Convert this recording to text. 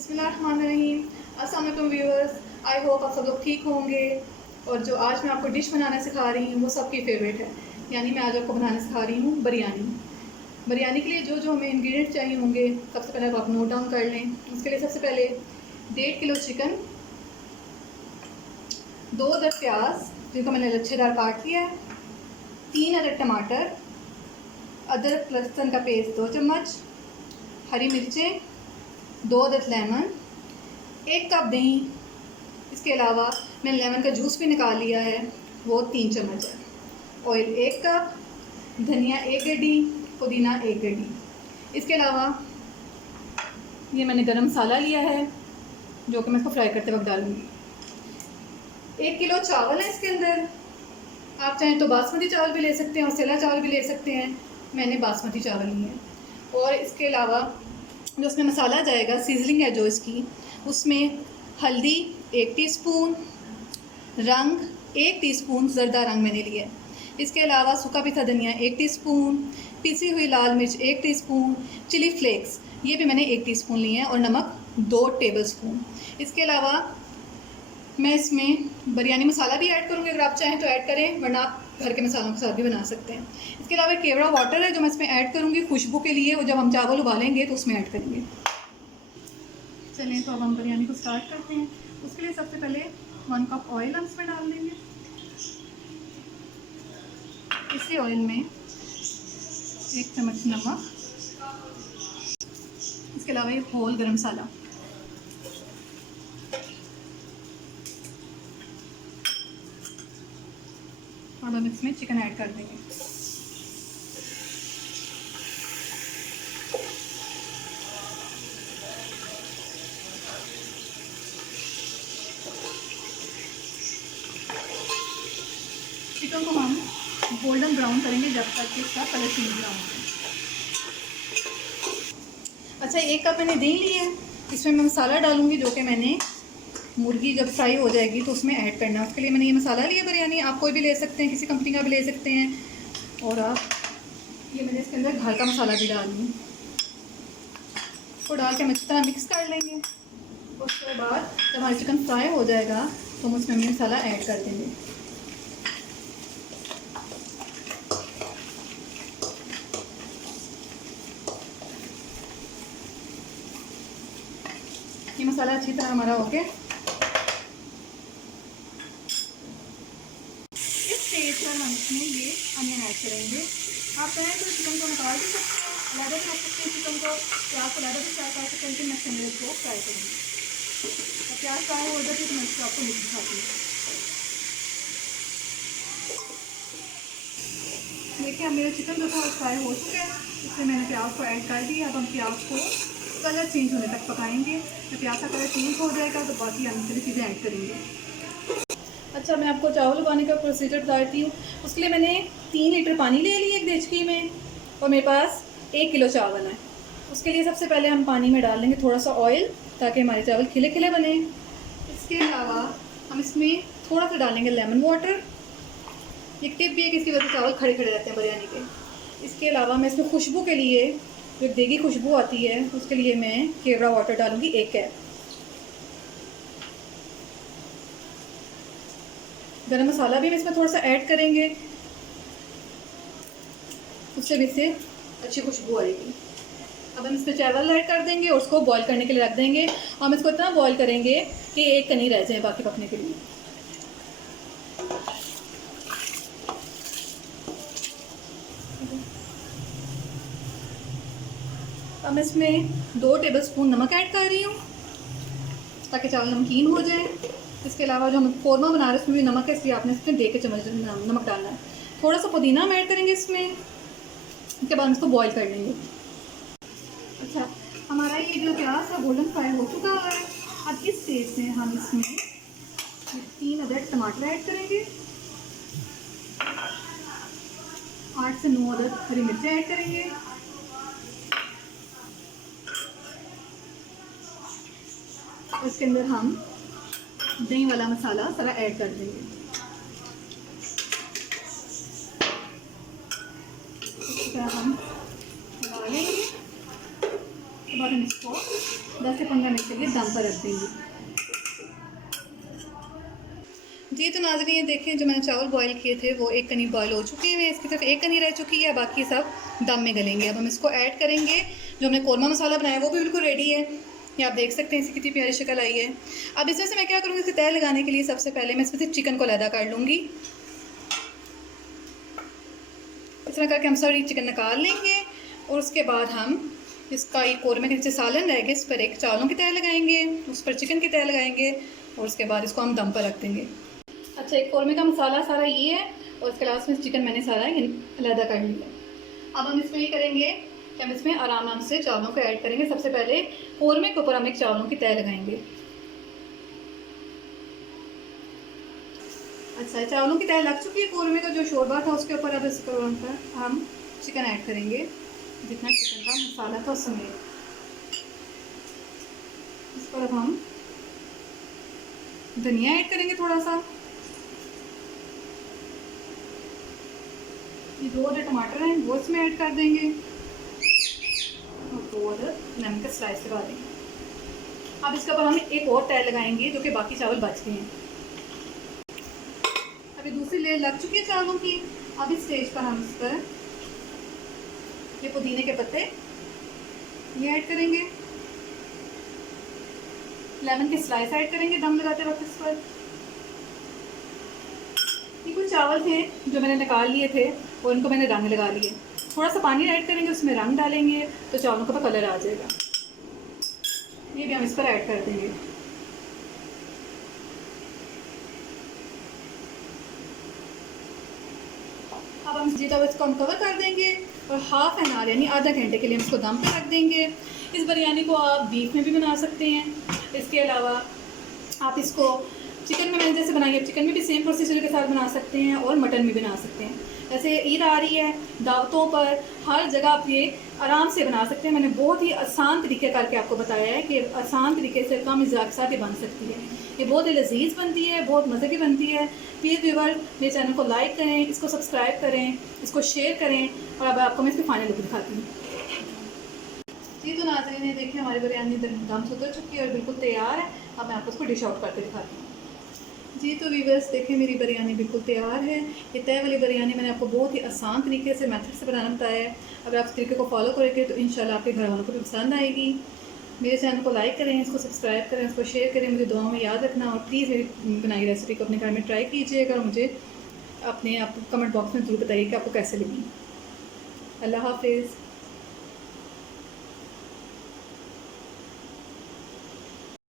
बिस्मिल्लाहिर्रहमानिर्रहीम। अस्सलाम वालेकुम व्यूअर्स, आई होप आप सब लोग ठीक होंगे। और जो आज मैं आपको डिश बनाना सिखा रही हूँ वो सबकी फेवरेट है, यानी मैं आज आपको बनाना सिखा रही हूँ बिरयानी। बिरयानी के लिए जो जो हमें इंग्रेडिएंट्स चाहिए होंगे सबसे पहले आप नोट डाउन कर लें। उसके लिए सबसे पहले 1.5 किलो चिकन, 2 अदद प्याज जिनको मैंने लच्छेदार काट लिया है, 3 अदद टमाटर, अदरक लहसुन का पेस्ट 2 चम्मच, हरी मिर्चें, 2 अदद लेमन, 1 कप दही। इसके अलावा मैंने लेमन का जूस भी निकाल लिया है, वो 3 चम्मच है। ऑयल 1 कप, धनिया 1 गड्डी, पुदीना 1 गड्डी। इसके अलावा ये मैंने गरम मसाला लिया है जो कि मैं इसको फ्राई करते वक्त डालूँगी। 1 किलो चावल है इसके अंदर। आप चाहें तो बासमती चावल भी ले सकते हैं और सेला चावल भी ले सकते हैं, मैंने बासमती चावल लिए हैं। और इसके अलावा जो उसमें मसाला जाएगा, सीजनिंग है जो इसकी, उसमें हल्दी 1 टीस्पून, रंग 1 टीस्पून ज़रदा रंग मैंने लिया है। इसके अलावा सूखा पिसा धनिया 1 टीस्पून, पिसी हुई लाल मिर्च 1 टीस्पून, चिली फ्लेक्स ये भी मैंने 1 टीस्पून लिए हैं और नमक 2 टेबलस्पून। इसके अलावा मैं इसमें बिरयानी मसाला भी ऐड करूँगी, अगर आप चाहें तो ऐड करें, वरना आप घर के मसालों के साथ भी बना सकते हैं। इसके अलावा केवड़ा वाटर है जो मैं इसमें ऐड करूँगी खुशबू के लिए, और जब हम चावल उबालेंगे तो उसमें ऐड करेंगे। चलिए तो अब हम बिरयानी को स्टार्ट करते हैं। उसके लिए सबसे पहले 1 कप ऑयल हम इसमें डाल देंगे। इसी ऑयल में 1 चम्मच नमक, इसके अलावा एक होल गरम मसाला, अब हम इसमें चिकन ऐड कर देंगे। चिकन को हम गोल्डन ब्राउन करेंगे जब तक कि इसका कलर चेंज ना हो। अच्छा, 1 कप मैंने दही ली है, इसमें मैं मसाला डालूंगी जो कि मैंने मुर्गी जब फ्राई हो जाएगी तो उसमें ऐड करना है। उसके लिए मैंने ये मसाला लिया बिरयानी, आप कोई भी ले सकते हैं, किसी कंपनी का भी ले सकते हैं। और आप ये मैंने इसके अंदर घर का मसाला भी डाल लूँ, उसको डाल के हम अच्छी तरह मिक्स कर लेंगे। उसके बाद जब हमारा चिकन फ्राई हो जाएगा तो हम उसमें मसाला ऐड कर देंगे। ये मसाला अच्छी तरह हमारा हो गया। इस स्टेज पर हम इसमें ये अनियन ऐड करेंगे। आप चाहें तो चिकन को निकाल भी सकते हैं, अलग भी रख सकते हैं चिकन को, प्याज को अलग भी फ्राई कर सकते हैं, लेकिन मैं मिर्च को फ्राई करूँगी। तो प्याज फ्राई हो जाती है तो मैं इसको आपको मिर्च दिखाती हूँ। देखिए अब मेरा चिकन जो था फ्राई हो चुका है, इसमें मैंने प्याज को ऐड कर दिया। अब हम प्याज को कलर चेंज होने तक पकाएंगे। जब प्याज का कलर चेंज हो जाएगा तो बाकी हम सारी चीज़ें ऐड करेंगे। अच्छा, मैं आपको चावल उगाने का प्रोसीजर बताती हूँ। उसके लिए मैंने 3 लीटर पानी ले लिया एक देचकी में, और मेरे पास 1 किलो चावल है। उसके लिए सबसे पहले हम पानी में डाल देंगे थोड़ा सा ऑयल, ताकि हमारे चावल खिले खिले बने। इसके अलावा हम इसमें थोड़ा सा डालेंगे लेमन वाटर। एक टिप भी है कि इसकी वजह से चावल खड़े खड़े रहते हैं बिरयानी के। इसके अलावा मैं इसमें खुशबू के लिए, जो देगी खुशबू आती है, उसके लिए मैं केवड़ा वाटर डालूंगी 1 कैप। गरम मसाला भी हम इसमें थोड़ा सा ऐड करेंगे, उससे भी इससे अच्छी खुशबू आएगी। अब हम इसमें चावल ऐड कर देंगे और उसको बॉईल करने के लिए रख देंगे। हम इसको इतना बॉईल करेंगे कि एक कनी रह जाए बाकी पकने के लिए। अब मैं इसमें 2 टेबलस्पून नमक ऐड कर रही हूँ ताकि चावल नमकीन हो जाए। इसके अलावा जो हम कौरमा बना रहे हैं उसमें भी नमक है, इसलिए आपने इसमें 1.5 चम्मच नमक डालना है। थोड़ा सा पुदीना हम ऐड करेंगे इसमें। इसके बाद इसको बॉईल कर लेंगे। अच्छा, हमारा ये जो प्याज है गोल्डन फ्राई हो चुका है। अब इस स्टेज में हम इसमें 3 अदद टमाटर ऐड करेंगे, 8 से 9 अदद हरी मिर्चें ऐड करेंगे, और इसके अंदर हम दही वाला मसाला सारा ऐड कर देंगे। इस तरह हम डालेंगे। बाद हम इसको 10 से 15 मिनट के लिए दम पर रख देंगे। जी तो नाज़रीन ये देखें, जो मैंने चावल बॉईल किए थे वो एक कनी बॉईल हो चुके हैं, इसकी तरफ एक कनी रह चुकी है, बाकी सब दम में गलेंगे। अब हम इसको ऐड करेंगे। जो हमने कौरमा मसाला बनाया है वो भी बिल्कुल रेडी है, ये आप देख सकते हैं इसकी कितनी प्यारी शक्ल आई है। अब इसमें से मैं क्या करूँगी, इसके तय लगाने के लिए सबसे पहले मैं इसमें से चिकन को अलहदा कर लूँगी। इस तरह करके हम सारी चिकन निकाल लेंगे और उसके बाद हम इसका एक कौरमे के नीचे सालन रहेगा, इस पर एक चावलों की तय लगाएंगे, उस पर चिकन की तय लगाएंगे और उसके बाद इसको हम दम पर रख देंगे। अच्छा, एक कौरमे का मसाला सारा ये है और इसके अलावा इसमें चिकन मैंने सारा अलहदा कर लिया। अब हम इसमें ये करेंगे कि हम इसमें आराम से चावलों को ऐड करेंगे। सबसे पहले कौरमे के ऊपर हम एक चावलों की तय लगाएंगे। अच्छा, चावलों की तय लग चुकी है, कौरमे का जो शोरबा था उसके ऊपर अब इसके ऊपर हम चिकन ऐड करेंगे, जितना चिकन का मसाला था उसमें। इस पर अब हम धनिया ऐड करेंगे थोड़ा सा। ये 2 अदर टमाटर हैं वो इसमें ऐड कर देंगे और 2 अदर लेमन का स्लाइस लगा देंगे। अब इसके ऊपर हम एक और तय लगाएंगे जो कि बाकी चावल बच गए हैं। अभी दूसरी लेयर लग चुकी है चावलों की। अब इस स्टेज पर हम इस पर ये पुदीने के पत्ते ये ऐड करेंगे, लेमन के स्लाइस ऐड करेंगे दम लगाते वक्त इस पर। ये कुछ चावल थे जो मैंने निकाल लिए थे और इनको मैंने रंग लगा लिए। थोड़ा सा पानी ऐड करेंगे, उसमें रंग डालेंगे तो चावलों का कलर आ जाएगा। ये भी हम इस पर ऐड कर देंगे। अब हम इसको हम कवर कर देंगे और हाफ एन आवर यानी आधा घंटे के लिए हम इसको दम पर रख देंगे। इस बिरयानी को आप बीफ में भी बना सकते हैं। इसके अलावा आप इसको चिकन में मैंने जैसे बनाई है, चिकन में भी सेम प्रोसीजर के साथ बना सकते हैं और मटन में भी बना सकते हैं। जैसे ईद आ रही है, दावतों पर हर जगह आप ये आराम से बना सकते हैं। मैंने बहुत ही आसान तरीके करके आपको बताया है कि आसान तरीके से कम इज़्ज़ा के साथ ये बन सकती है। ये बहुत ही लजीज बनती है, बहुत मज़े की बनती है। प्लीज़ व्यूअर मेरे चैनल को लाइक करें, इसको सब्सक्राइब करें, इसको शेयर करें। और अब आपको मैं इसकी फाइनल लुक दिखाती हूँ। जी तो नाज़रीन ने देखिए हमारी बिरयानी दम से उतर चुकी है और बिल्कुल तैयार है। अब मैं आपको इसको डिश आउट करके दिखाती हूँ। जी तो व्यूअर्स देखें मेरी बिरयानी बिल्कुल तैयार है। ये तय वाली बिरयानी मैंने आपको बहुत ही आसान तरीके से मेथड से बनाना बताया है। अगर आप इस तरीके को फॉलो करेंगे तो इंशाल्लाह आपके घर वालों को भी पसंद आएगी। मेरे चैनल को लाइक करें, इसको सब्सक्राइब करें, इसको शेयर करें, मुझे दुआओं में याद रखना और प्लीज़ मेरी बनाई रेसिपी को अपने घर में ट्राई कीजिएगा और मुझे अपने आप कमेंट बॉक्स में ज़रूर बताइए कि आपको कैसे लगी। अल्लाह हाफिज़।